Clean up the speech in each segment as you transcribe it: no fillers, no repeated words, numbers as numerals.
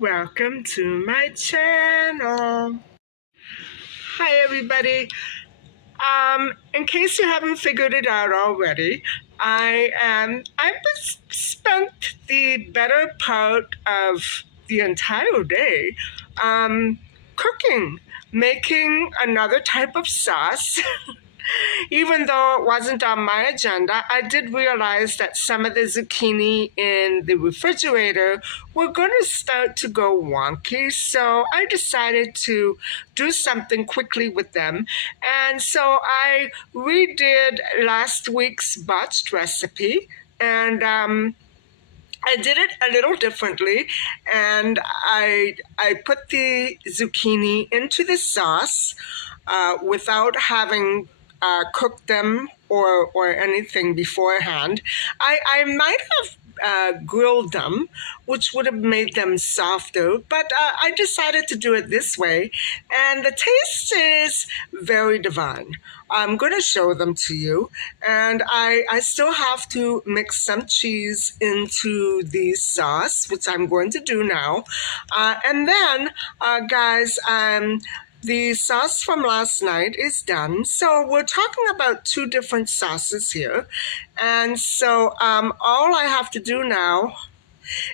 Welcome to my channel. Hi everybody. In case you haven't figured it out already, I've spent the better part of the entire day cooking, making another type of sauce. Even though it wasn't on my agenda, I did realize that some of the zucchini in the refrigerator were going to start to go wonky. So I decided to do something quickly with them. And so I redid last week's botched recipe. And I did it a little differently, and I put the zucchini into the sauce without having cooked them or anything beforehand. I might have grilled them, which would have made them softer, but I decided to do it this way, and the taste is very divine. I'm going to show them to you, and I still have to mix some cheese into the sauce, which I'm going to do now. And then, guys, the sauce from last night is done. So we're talking about two different sauces here. And so all I have to do now,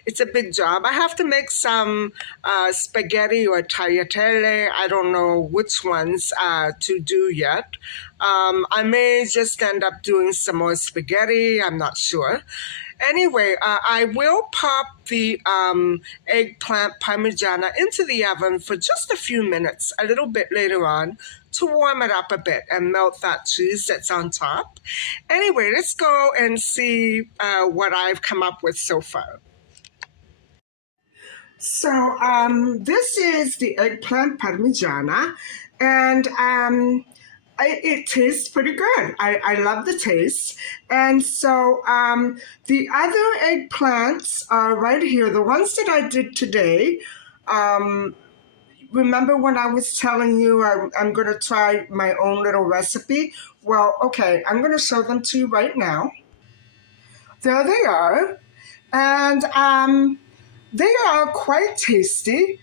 it's a big job. I have to make some spaghetti or tagliatelle. I don't know which ones to do yet. I may just end up doing some more spaghetti. I'm not sure. Anyway, I will pop the eggplant Parmigiana into the oven for just a few minutes, a little bit later on, to warm it up a bit and melt that cheese that's on top. Anyway, let's go and see what I've come up with so far. So this is the eggplant Parmigiana, and it tastes pretty good. I love the taste. And so the other eggplants are right here, the ones that I did today. Um, Remember when I was telling you I'm going to try my own little recipe? Well, okay, I'm going to show them to you right now. There they are. And they are quite tasty,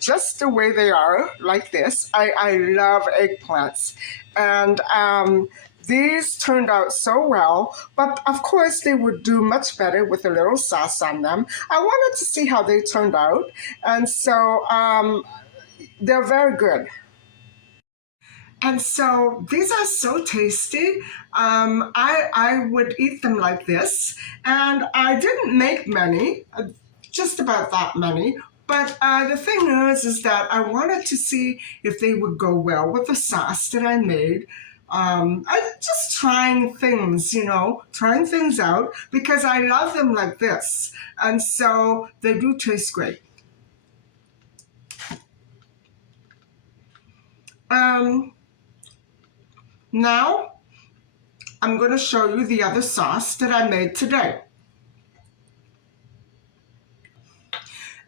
just the way they are, like this. I love eggplants. And these turned out so well, but of course they would do much better with a little sauce on them. I wanted to see how they turned out, and so they're very good. And so these are so tasty. I would eat them like this. And I didn't make many, just about that many. But the thing is that I wanted to see if they would go well with the sauce that I made. I'm just trying things, trying things out because I love them like this. And so they do taste great. Um, Now I'm going to show you the other sauce that I made today.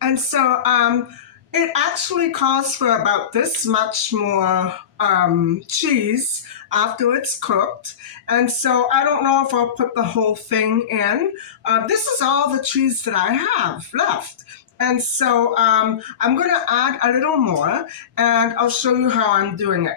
And so it actually calls for about this much more cheese after it's cooked. And so I don't know if I'll put the whole thing in. This is all the cheese that I have left. And so I'm going to add a little more, and I'll show you how I'm doing it.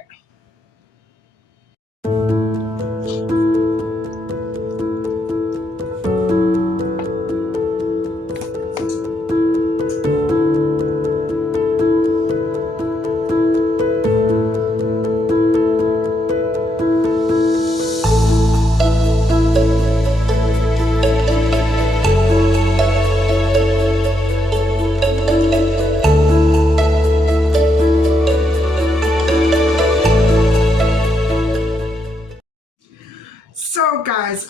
So guys,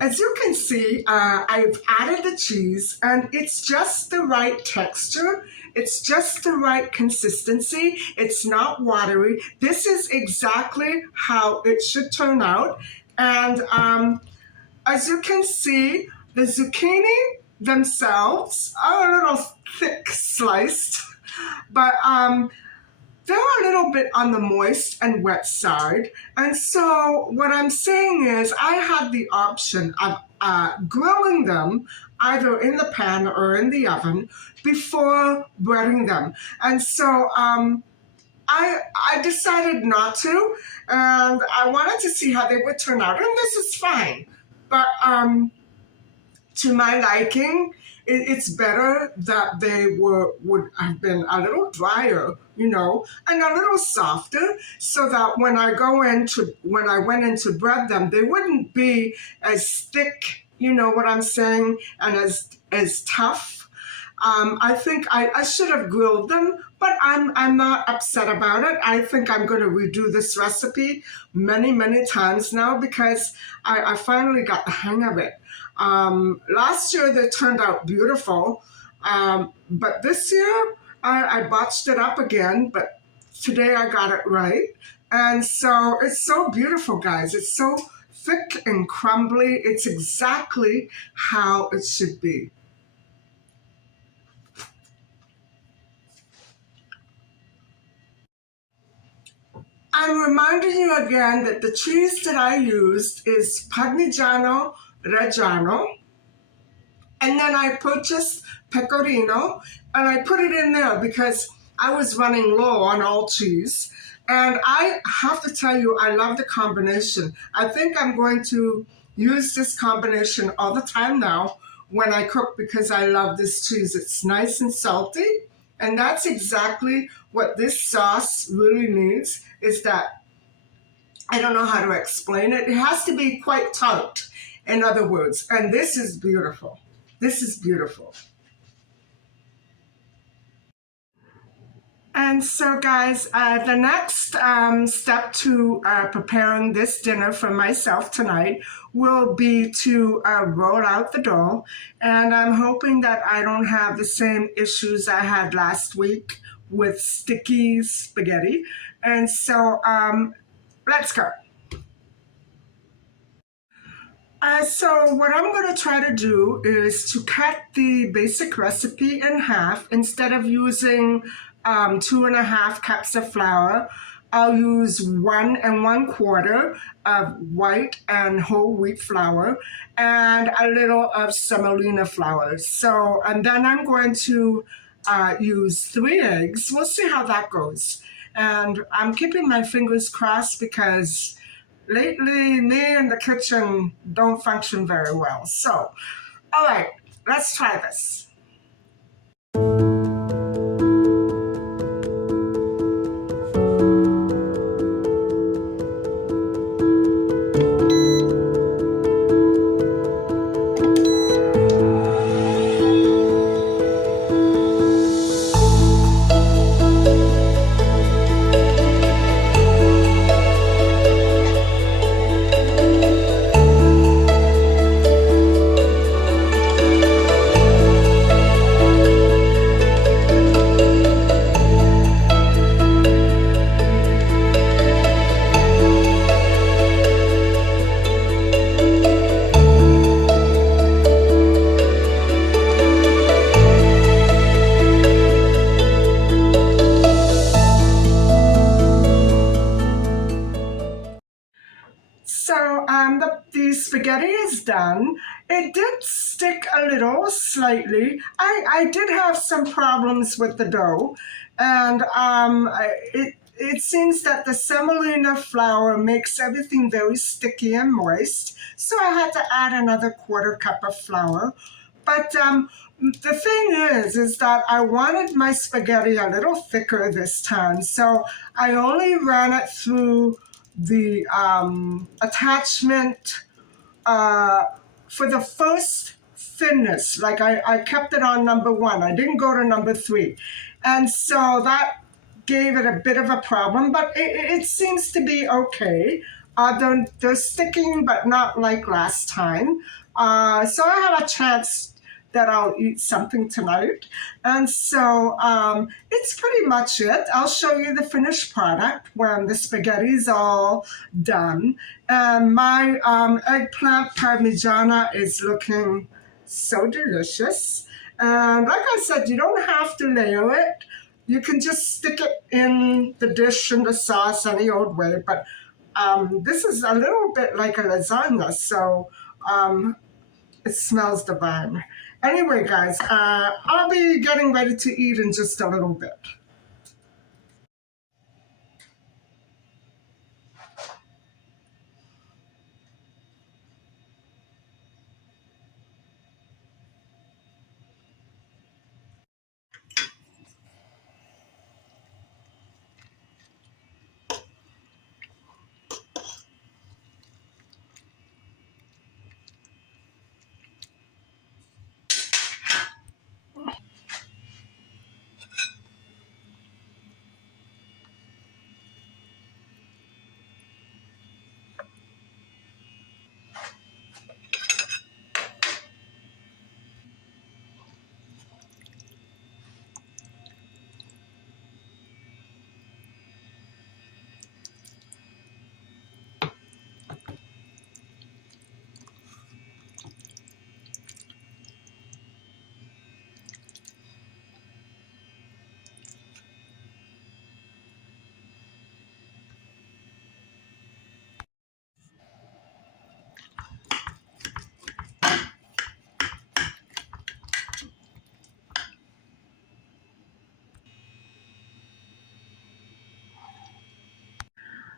as you can see, I've added the cheese and it's just the right texture. It's just the right consistency. It's not watery. This is exactly how it should turn out. And as you can see, the zucchini themselves are a little thick sliced, but they're a little bit on the moist and wet side. And so what I'm saying is I had the option of grilling them either in the pan or in the oven before breading them. And so I decided not to, and I wanted to see how they would turn out, and this is fine. But to my liking, it's better that they would have been a little drier, and a little softer, so that when I went in to bread them, they wouldn't be as thick. You know what I'm saying, and as tough. I think I should have grilled them, but I'm not upset about it. I think I'm going to redo this recipe many, many times now because I finally got the hang of it. Last year they turned out beautiful, but this year I botched it up again, but today I got it right. And so it's so beautiful, guys. It's so thick and crumbly. It's exactly how it should be. I'm reminding you again that the cheese that I used is Parmigiano Reggiano. And then I purchased pecorino and I put it in there because I was running low on all cheese. And I have to tell you, I love the combination. I think I'm going to use this combination all the time now when I cook because I love this cheese. It's nice and salty. And that's exactly what this sauce really needs, is that I don't know how to explain it. It has to be quite tart, in other words. And this is beautiful. This is beautiful. And so, guys, the next step to preparing this dinner for myself tonight will be to roll out the dough. And I'm hoping that I don't have the same issues I had last week with sticky spaghetti. And so let's go. So what I'm going to try to do is to cut the basic recipe in half. Instead of using 2.5 cups of flour, I'll use 1 1/4 of white and whole wheat flour and a little of semolina flour. So, and then I'm going to use 3 eggs. We'll see how that goes. And I'm keeping my fingers crossed because lately me and the kitchen don't function very well. So, all right, let's try this. So the spaghetti is done. It did stick a little, slightly. I did have some problems with the dough, and it seems that the semolina flour makes everything very sticky and moist. So I had to add another 1/4 cup of flour. But the thing is that I wanted my spaghetti a little thicker this time. So I only ran it through the attachment uh, for the first thinness. Like I kept it on number 1. I didn't go to number 3. And so that gave it a bit of a problem, but it seems to be okay. They're sticking, but not like last time. So I have a chance that I'll eat something tonight. And so it's pretty much it. I'll show you the finished product when the spaghetti's all done. And my eggplant Parmigiana is looking so delicious. And like I said, you don't have to layer it. You can just stick it in the dish in the sauce any old way, but this is a little bit like a lasagna, so um, it smells divine. Anyway, guys, I'll be getting ready to eat in just a little bit.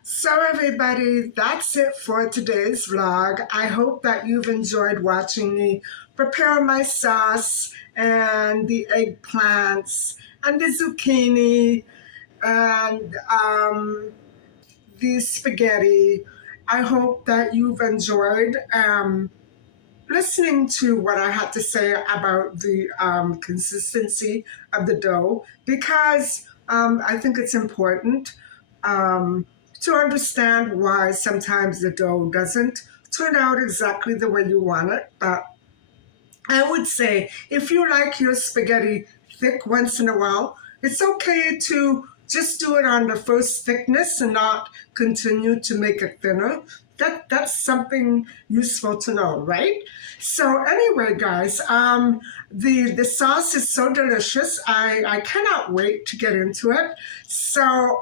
So, everybody, that's it for today's vlog. I hope that you've enjoyed watching me prepare my sauce and the eggplants and the zucchini and the spaghetti. I hope that you've enjoyed listening to what I had to say about the consistency of the dough because I think it's important um, to understand why sometimes the dough doesn't turn out exactly the way you want it. But I would say if you like your spaghetti thick once in a while, it's okay to just do it on the first thickness and not continue to make it thinner. That's something useful to know, right? So anyway, guys, the sauce is so delicious. I cannot wait to get into it. So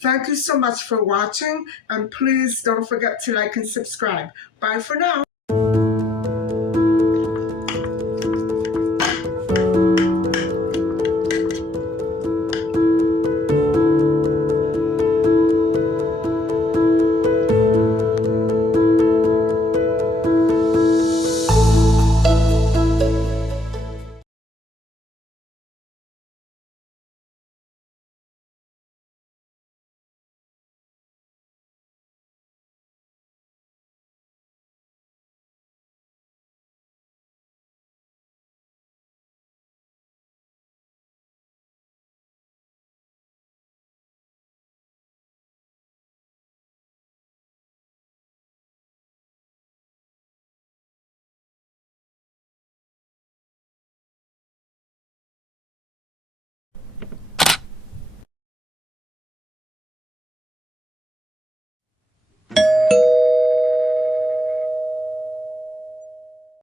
thank you so much for watching, and please don't forget to like and subscribe. Bye for now.